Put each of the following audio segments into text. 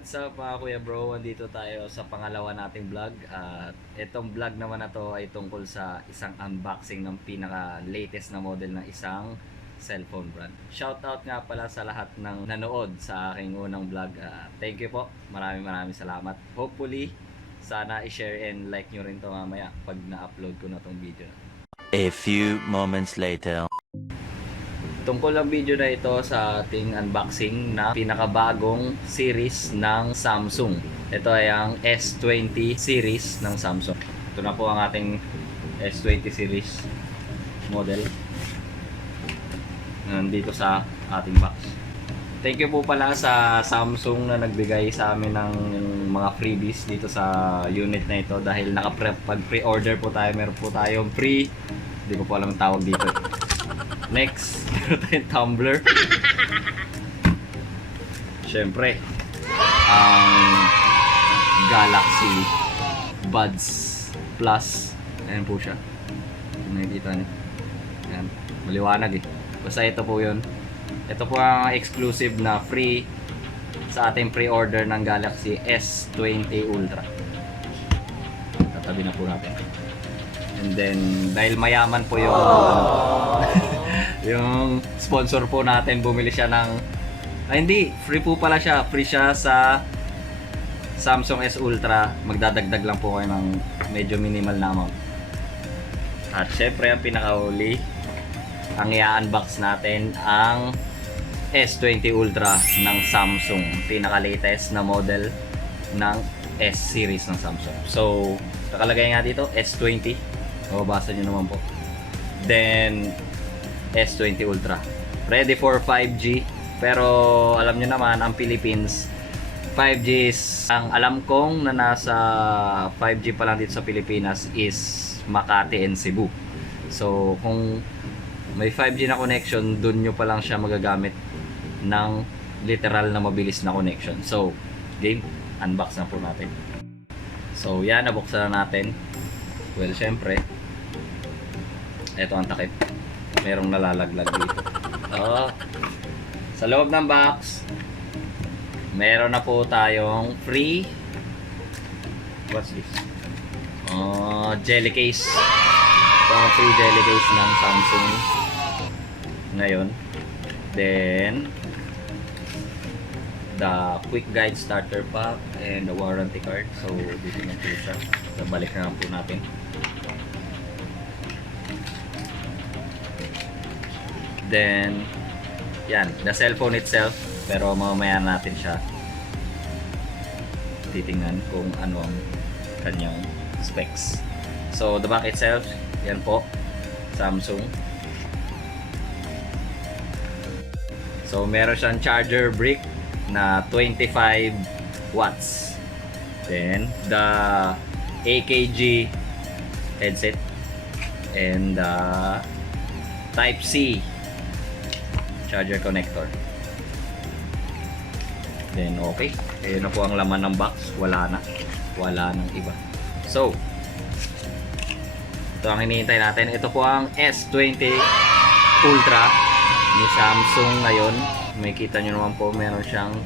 What's up mga kuya bro? Andito tayo sa pangalawa nating vlog. At itong vlog naman na to ay tungkol sa isang unboxing ng pinaka latest na model ng isang cellphone brand. Shoutout nga pala sa lahat ng nanood sa aking unang vlog. Thank you po. Maraming salamat. Hopefully, sana i-share and like nyo rin to mamaya pag na-upload ko na tong video. A few moments later. Tungkol ang video na ito sa ating unboxing na pinakabagong series ng Samsung. Ito ay ang S20 series ng Samsung. Ito na po ang ating S20 series model. Nandito sa ating box. Thank you po pala sa Samsung na nagbigay sa amin ng mga freebies dito sa unit na ito dahil pag pre-order po tayo, meron po tayong free, hindi ko po alam ang tawag dito. Next, meron tayong tumbler. Siyempre, ang Galaxy Buds Plus. Ayan po siya. Nakikita niyo. Ayan. Maliwanag eh. Basta ito po yun. Ito po ang exclusive na free sa ating pre-order ng Galaxy S20 Ultra. Tatabi na po natin. And then, dahil mayaman po yung yung sponsor po natin, bumili siya ng hindi, free po pala siya. Free siya sa Samsung S Ultra. Magdadagdag lang po kayo ng medyo minimal na amount. At syempre, ang pinakahuli, ang i-unbox natin ang S20 Ultra ng Samsung. Pinaka-latest na model ng S series ng Samsung. So, nakalagay nga dito, S20. Mababasa nyo naman po. Then, S20 Ultra. Ready for 5G. Pero, alam nyo naman, ang Philippines, 5G is, ang alam kong na nasa 5G pa lang dito sa Pilipinas is Makati and Cebu. So, kung may 5G na connection, dun nyo pa lang siya magagamit ng literal na mabilis na connection. So, game, unbox na po natin. So, yan, nabuksan na natin. Well, syempre, ito ang takip. Merong nalalaglag dito. So, sa loob ng box, meron na po tayong free, what's this? Jelly case. Ito ang free jelly case ng Samsung ngayon. Then, the quick guide starter pack and the warranty card. So, dito na po siya. So, balik na lang po natin. Then, yan, the cellphone itself, pero mamaya natin siya titingnan kung ano ang kanyang specs. So, the back itself, yan po, Samsung. So, meron siyang charger brick na 25 watts. Then, the AKG headset and the Type-C charger connector. Then okay, ayun na po ang laman ng box. Wala nang iba. So, ito ang hinihintay natin. Ito po ang S20 Ultra ni Samsung ngayon. May kita nyo naman po, meron siyang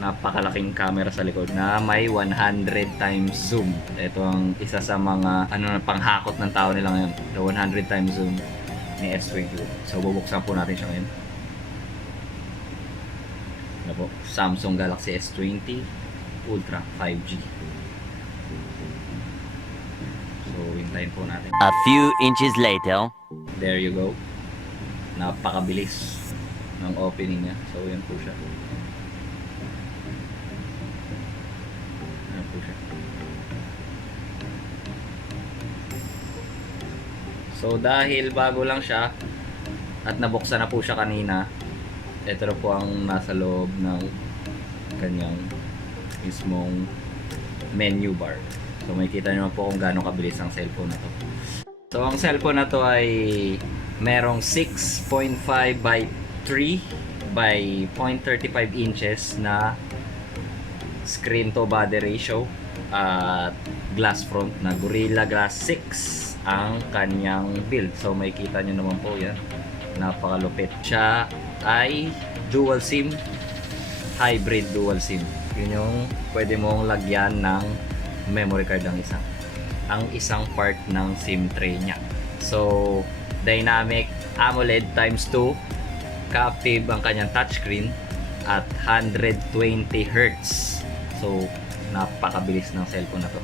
napakalaking camera sa likod na may 100 times zoom. Ito ang isa sa mga panghakot ng tao nila ngayon, the 100 times zoom ni S20. So bubuksan po natin siya ngayon. Ano po? Samsung Galaxy S20 Ultra 5G. So hintayin po natin. A few inches later. There you go. Napakabilis ng opening niya. So yan po siya. Yan po siya. So dahil bago lang siya at nabuksan na po siya kanina, ito na po ang nasa loob ng kanyang mismong menu bar. So makikita nyo po kung gaano kabilis ang cellphone na to. So ang cellphone na to ay merong 6.5 by 3 by 0.35 inches na screen to body ratio at glass front na Gorilla Glass 6 ang kanyang build. So makikita nyo naman po yan, napakalupit. Siya ay dual SIM, hybrid dual SIM. Yun yung pwede mong lagyan ng memory card ang isang part ng SIM tray niya. So, Dynamic AMOLED times 2, captive ang kanyang touchscreen at 120 Hz. So, napakabilis ng cellphone na to.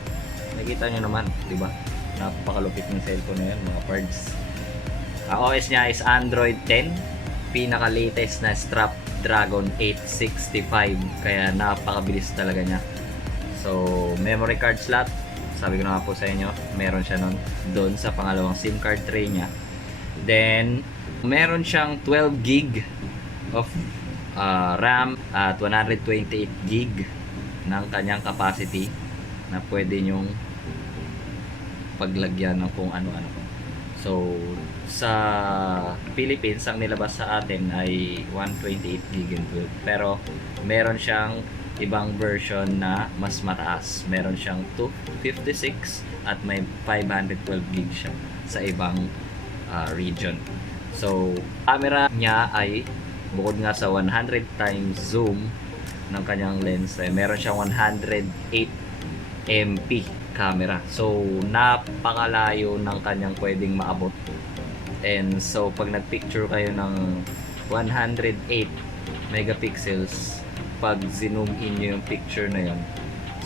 Nakikita nyo naman, di ba? Napakalupit ng cellphone na yan, mga parts. Ang OS niya is Android 10, pinaka-latest na Snapdragon 865, kaya napakabilis talaga niya. So, memory card slot, sabi ko na nga po sa inyo, meron siya doon sa pangalawang SIM card tray niya. Then, meron siyang 12 gig of RAM at 128 gig ng kanyang capacity na pwede nyong paglagyan ng kung ano-ano. So, sa Philippines, ang nilabas sa atin ay 128 gig and 12. Pero, meron siyang ibang version na mas mataas. Meron siyang 256 at may 512 gig siya sa ibang region. So, camera niya ay bukod nga sa 100 times zoom ng kanyang lens, ay meron siyang 108 MP camera. So, napakalayo ng kanyang pwedeng maabot. And so, pag nagpicture kayo ng 108 megapixels, pag zoom in nyo yung picture na yun,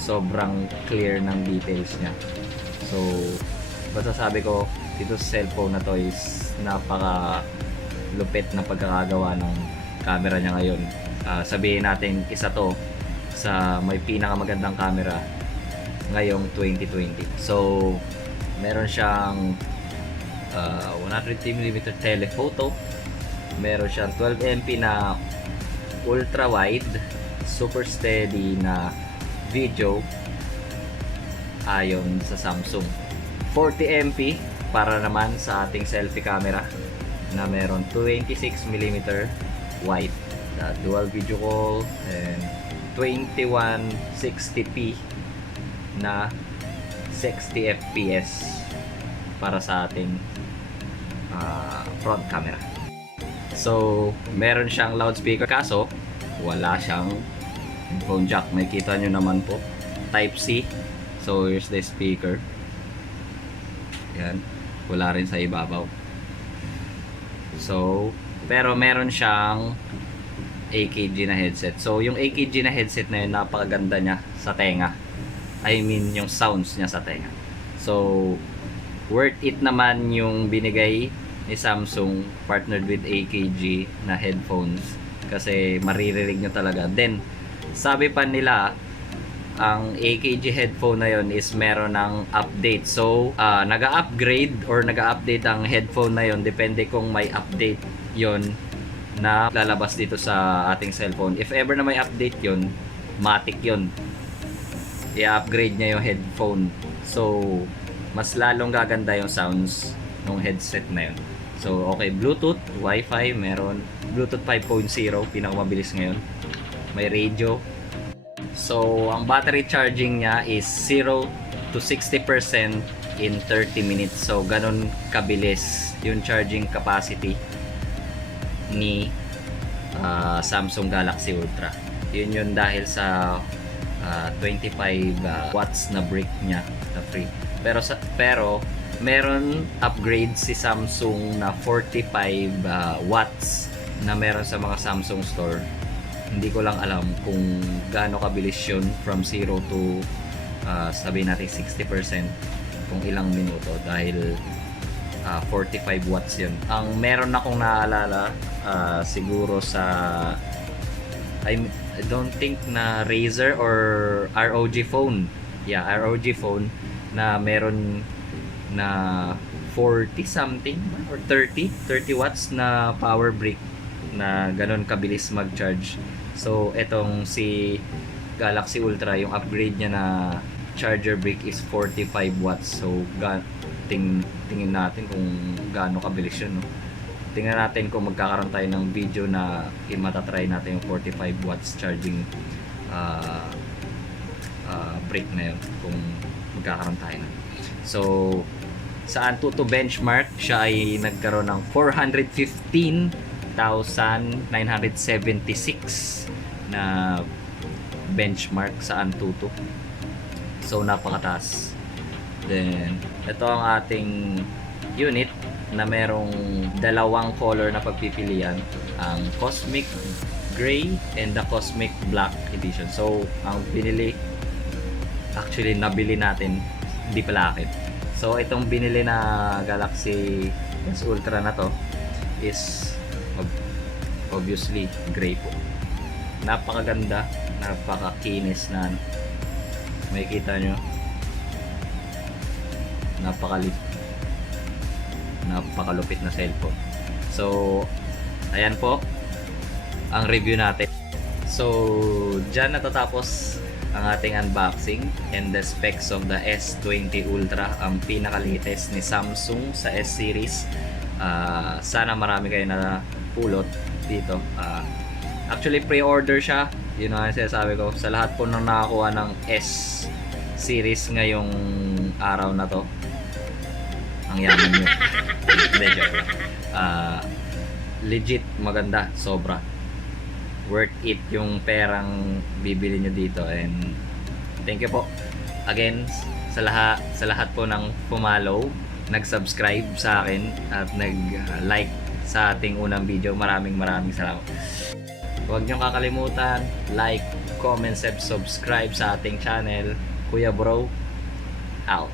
sobrang clear ng details niya. So, basta sabi ko, dito sa cellphone na to is napaka lupit na pagkakagawa ng camera niya ngayon. Sabihin natin isa to sa may pinakamagandang camera ngayong 2020. So, meron siyang 100mm telephoto, meron siyang 12MP na ultra wide, super steady na video ayon sa Samsung, 40MP para naman sa ating selfie camera na meron 26mm wide, dual video call, and 2160p na 60 fps para sa ating front camera. So, meron siyang loudspeaker, kaso wala siyang phone jack. Makikita nyo naman po, type C. So, here's the speaker. Yan, wala rin sa ibabaw. So, pero meron siyang AKG na headset. So, yung AKG na headset na yun, napakaganda niya sa tenga. I mean, yung sounds niya sa tenga. So, worth it naman yung binigay ni Samsung, partnered with AKG na headphones, kasi maririnig nyo talaga. Then, sabi pa nila, ang AKG headphone na yon is meron ng update. So, nag-upgrade or nag-update ang headphone na yon, depende kung may update yon na lalabas dito sa ating cellphone. If ever na may update yon, matik yon, i-upgrade niya yung headphone. So, mas lalong gaganda yung sounds ng headset na yun. So, okay, Bluetooth, Wi-Fi, meron Bluetooth 5.0, pinakamabilis ngayon. May radio. So, ang battery charging niya is 0 to 60% in 30 minutes. So, ganun kabilis yung charging capacity ni Samsung Galaxy Ultra. Yun dahil sa 25 watts na brick niya na free. Pero meron upgrade si Samsung na 45 watts na meron sa mga Samsung store. Hindi ko lang alam kung gaano kabilis yun from 0 to sabihin natin 60%, kung ilang minuto, dahil 45 watts yun. Ang meron akong naalala siguro sa I don't think na Razer or ROG phone. Yeah, ROG phone na meron na 40 something or 30 watts na power brick na ganun kabilis mag-charge. So, etong si Galaxy Ultra, yung upgrade niya na charger brick is 45 watts. So, tingin natin kung gaano kabilis yun, no? Tingnan natin kung magkakaroon tayo ng video na matatry natin yung 45 watts charging brick na yun, kung magkakaroon tayo na. So, sa Antutu benchmark, siya ay nagkaroon ng 415,976 na benchmark sa Antutu. So napakataas. Then ito ang ating unit na merong dalawang color na pagpipilian, ang Cosmic Gray and the Cosmic Black edition. So ang nabili natin, hindi pala akin. So itong binili na Galaxy S Ultra na to is obviously gray po. Napakaganda, napakakinis na ano. Makikita nyo, napakalupit na cellphone. So ayan po ang review natin. So dyan natatapos ang ating unboxing and the specs of the S20 Ultra, ang pinaka-latest ni Samsung sa S series. Sana marami kayo na pulot dito. Actually pre-order siya, yun ang sinasabi ko sa lahat po nang nakakuha ng S series ngayong araw na to. Ang yaman nyo. Hindi, joke lang. Legit maganda, sobra worth it yung perang bibili nyo dito. And thank you po again sa lahat po ng pumalaw, nag-subscribe sa akin at nag-like sa ating unang video. Maraming salamat. Huwag nyo kakalimutan like, comment, subscribe sa ating channel. Kuya Bro out.